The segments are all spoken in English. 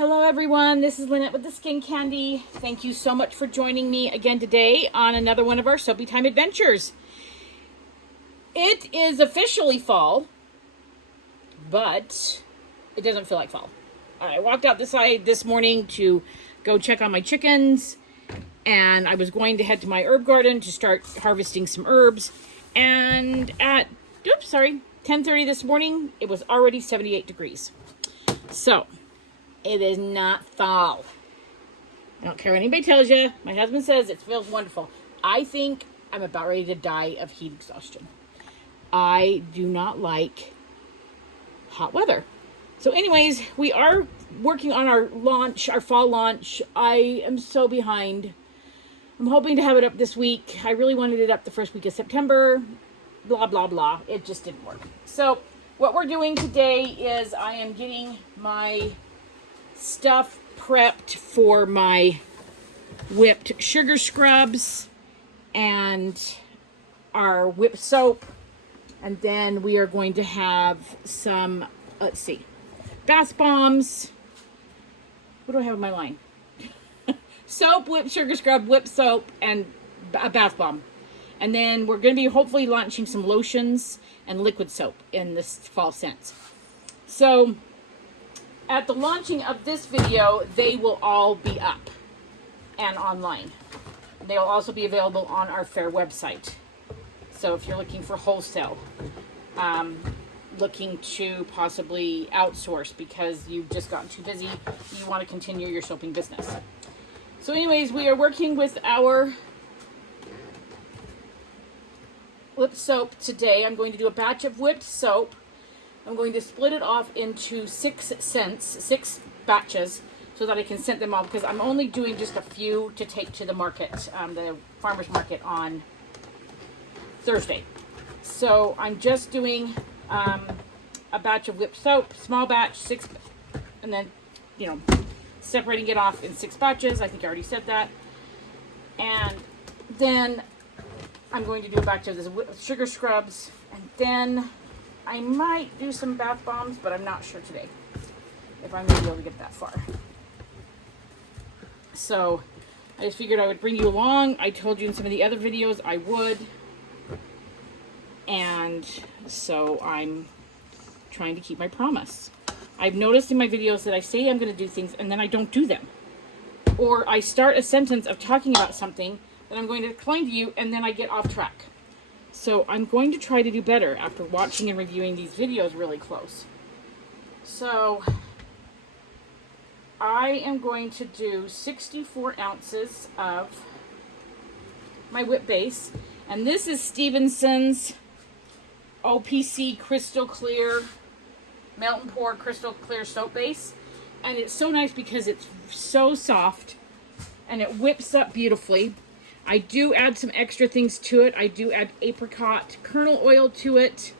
Hello everyone, this is Lynette with the Skin Candy. Thank you so much for joining me again today on another one of our Soapy Time adventures. It is officially fall, but it doesn't feel like fall. I walked out the side this morning to go check on my chickens, and I was going to head to my herb garden to start harvesting some herbs. And at 10:30 this morning, it was already 78 degrees. So it is not fall. I don't care what anybody tells you. My husband says it feels wonderful. I think I'm about ready to die of heat exhaustion. I do not like hot weather. So anyways, we are working on our launch, our fall launch. I am so behind. I'm hoping to have it up this week. I really wanted it up the first week of September. Blah, blah, blah. It just didn't work. So what we're doing today is I am getting my stuff prepped for my whipped sugar scrubs and our whipped soap. And then we are going to have some, bath bombs. What do I have in my line? Soap, whipped sugar scrub, whipped soap, and a bath bomb. And then we're going to be hopefully launching some lotions and liquid soap in this fall scents. So at the launching of this video, they will all be up and online. They'll also be available on our fair website. So if you're looking for wholesale, looking to possibly outsource because you've just gotten too busy, you want to continue your soaping business. So anyways, we are working with our whipped soap today. I'm going to do a batch of whipped soap. I'm going to split it off into 6 scents, 6 batches, so that I can scent them all, because I'm only doing just a few to take to the market, the farmer's market on Thursday. So I'm just doing a batch of whipped soap, small batch, 6, and then, separating it off in 6 batches. I think I already said that. And then I'm going to do a batch of this sugar scrubs, and then I might do some bath bombs, but I'm not sure today if I'm going to be able to get that far. So I just figured I would bring you along. I told you in some of the other videos I would. And so I'm trying to keep my promise. I've noticed in my videos that I say I'm going to do things and then I don't do them. Or I start a sentence of talking about something that I'm going to explain to you and then I get off track. So I'm going to try to do better after watching and reviewing these videos really close. So I am going to do 64 ounces of my whip base. And this is Stevenson's OPC Crystal Clear, Melt and Pour Crystal Clear Soap Base. And it's so nice because it's so soft and it whips up beautifully. I do add some extra things to it. I do add apricot kernel oil to it.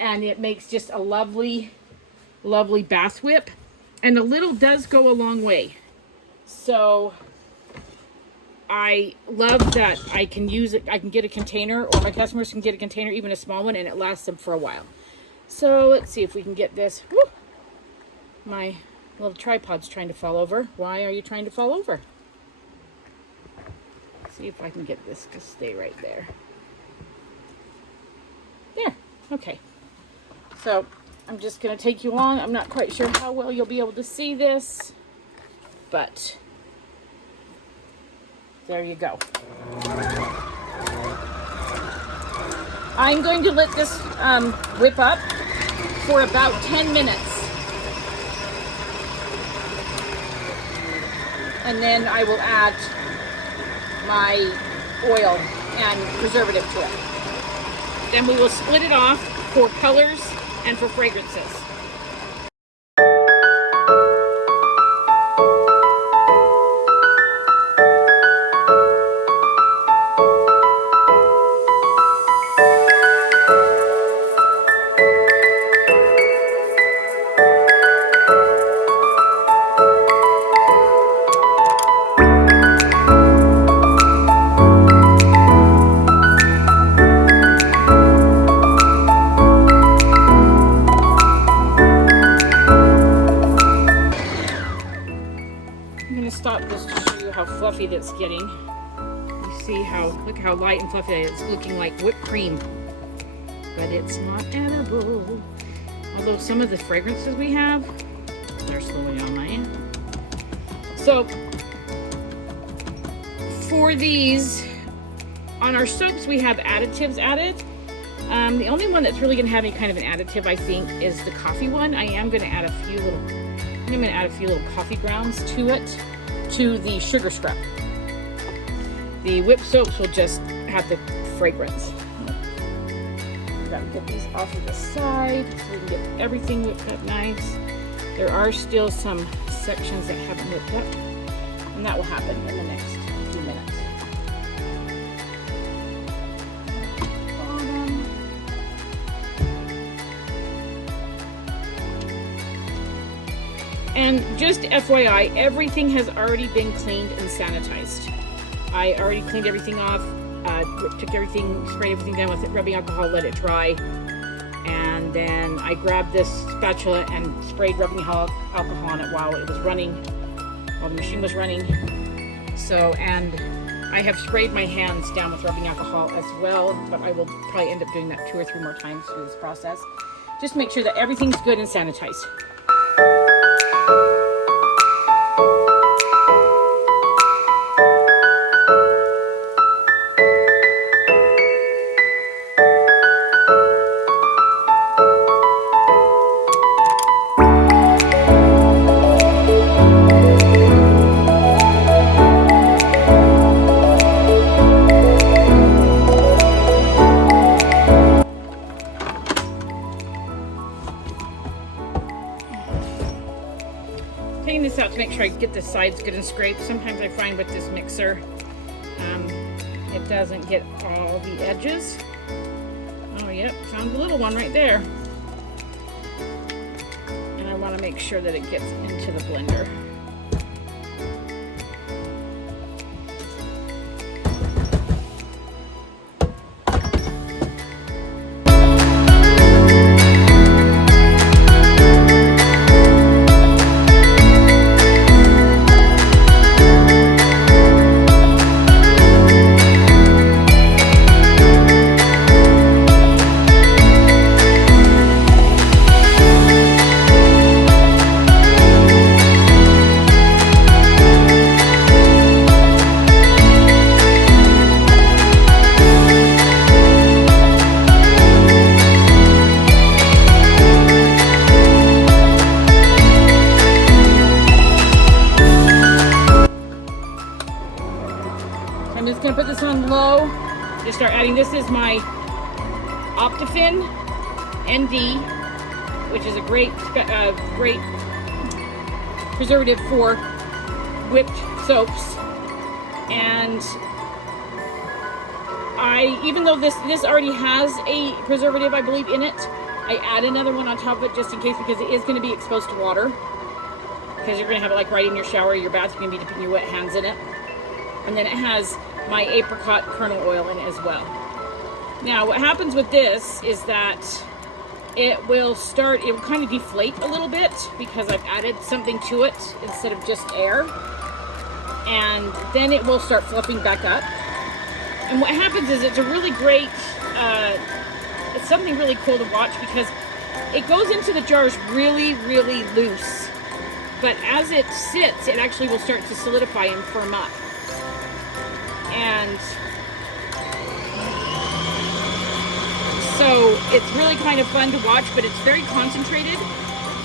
And it makes just a lovely, lovely bath whip. And a little does go a long way. So I love that I can use it. I can get a container, or my customers can get a container, even a small one, and it lasts them for a while. So let's see if we can get this. Woo! My little tripod's trying to fall over. Why are you trying to fall over? See if I can get this to stay right there. There. Okay. So I'm just going to take you along. I'm not quite sure how well you'll be able to see this, but there you go. I'm going to let this whip up for about 10 minutes. And then I will add my oil and preservative to it. Then we will split it off for colors and for fragrances. stop just to show you how fluffy that's getting. You see look how light and fluffy it is. It's looking like whipped cream, but it's not edible. Although some of the fragrances we have, they're slowly on my end. So for these, on our soaps, we have additives added. The only one that's really going to have any kind of an additive, I think, is the coffee one. I am going to add a few little coffee grounds to it, to the sugar scrub. The whipped soaps will just have the fragrance. I've got to get these off of the side so we can get everything whipped up nice. There are still some sections that haven't whipped up, and that will happen in the next few minutes. And just FYI, everything has already been cleaned and sanitized. I already cleaned everything off, took everything, sprayed everything down with rubbing alcohol, let it dry. And then I grabbed this spatula and sprayed rubbing alcohol on it while it was running, while the machine was running. So, and I have sprayed my hands down with rubbing alcohol as well, but I will probably end up doing that 2 or 3 more times through this process. Just to make sure that everything's good and sanitized. Taking this out to make sure I get the sides good and scraped. Sometimes I find with this mixer, it doesn't get all the edges. Oh, yep, found a little one right there. And I want to make sure that it gets into the blender. I'm just going to put this on low. Just start adding. This is my Optifin ND, which is a great preservative for whipped soaps. And even though this already has a preservative, I believe, in it, I add another one on top of it just in case, because it is going to be exposed to water. Because you're going to have it like right in your shower, your bath, you're going to be dipping your wet hands in it. And then it has my apricot kernel oil in it as well. Now, what happens with this is that it will kind of deflate a little bit because I've added something to it instead of just air. And then it will start fluffing back up. And what happens is it's a really great, it's something really cool to watch because it goes into the jars really, really loose. But as it sits, it actually will start to solidify and firm up. And so it's really kind of fun to watch, but it's very concentrated.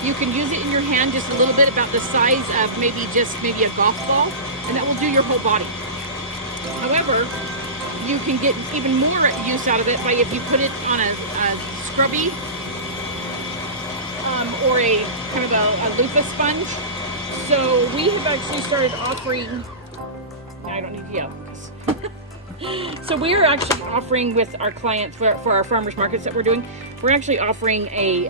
You can use it in your hand just a little bit, about the size of maybe a golf ball, and that will do your whole body. However, you can get even more use out of it by if you put it on a scrubby or a kind of a loofah sponge. So we have actually started offering, I don't need to yell. So we are actually offering with our clients for our farmers markets that we're doing, we're actually offering a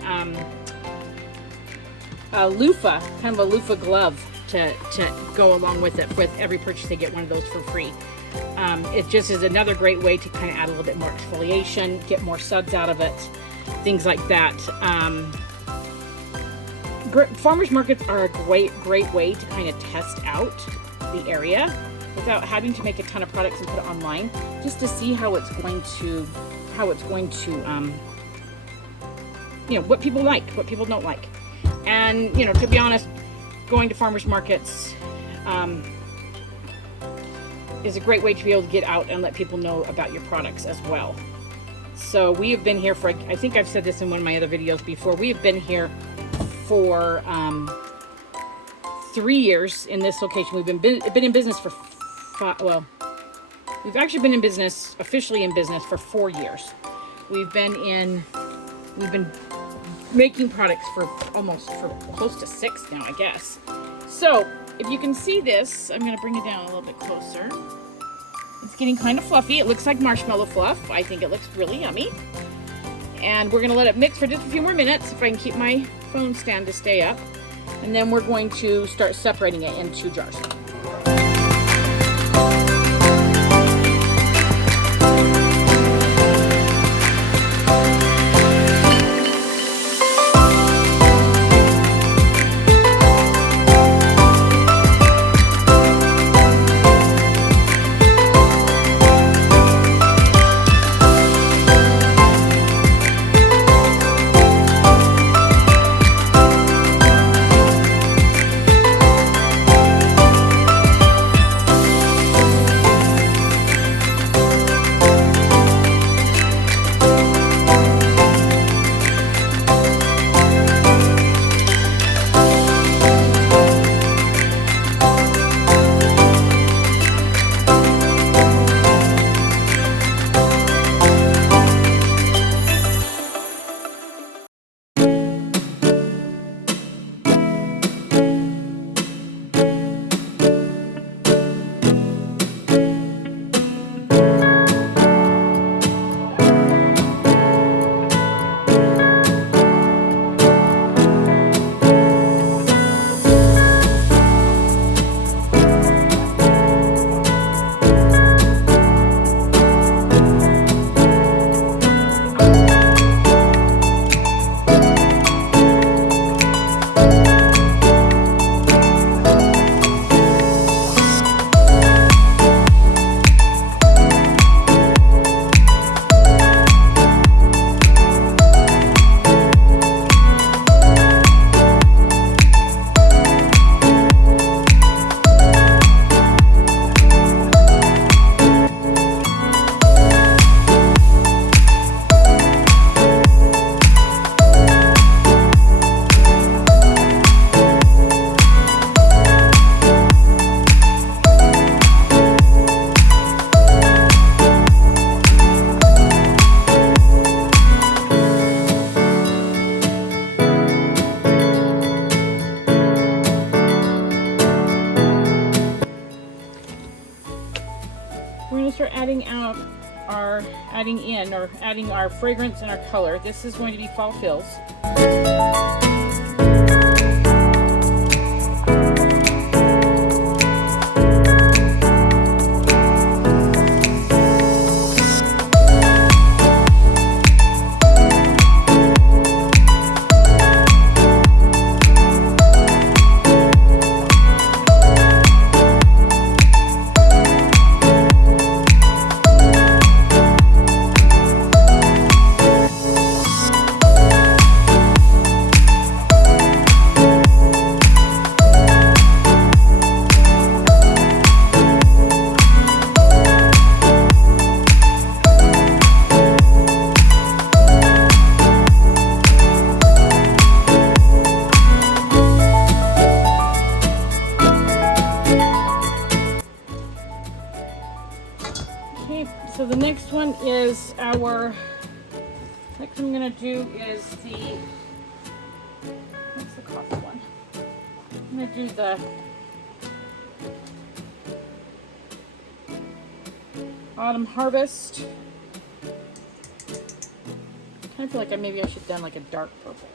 loofah, kind of a loofah glove to go along with it. With every purchase they get one of those for free. It just is another great way to kind of add a little bit more exfoliation, get more suds out of it, things like that. Farmers markets are a great way to kind of test out the area without having to make a ton of products and put it online, just to see how it's going to, you know, what people like, what people don't like. And, you know, to be honest, going to farmers markets is a great way to be able to get out and let people know about your products as well. So we have been here for, I think I've said this in one of my other videos before, we have been here for 3 years in this location. We've been in business for well, we've actually been in business, officially in business, for 4 years. We've been making products for close to 6 now, I guess. So if you can see this, I'm going to bring it down a little bit closer. It's getting kind of fluffy. It looks like marshmallow fluff. I think it looks really yummy. And we're going to let it mix for just a few more minutes if I can keep my phone stand to stay up. And then we're going to start separating it into jars. We're going to start adding our fragrance and our color. This is going to be Fall Fills. So the next one is next I'm going to do is what's the coffee one? I'm going to do the Autumn Harvest. I kind of feel like maybe I should have done like a dark purple.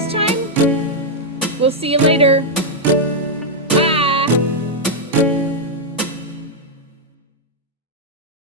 next time. We'll see you later.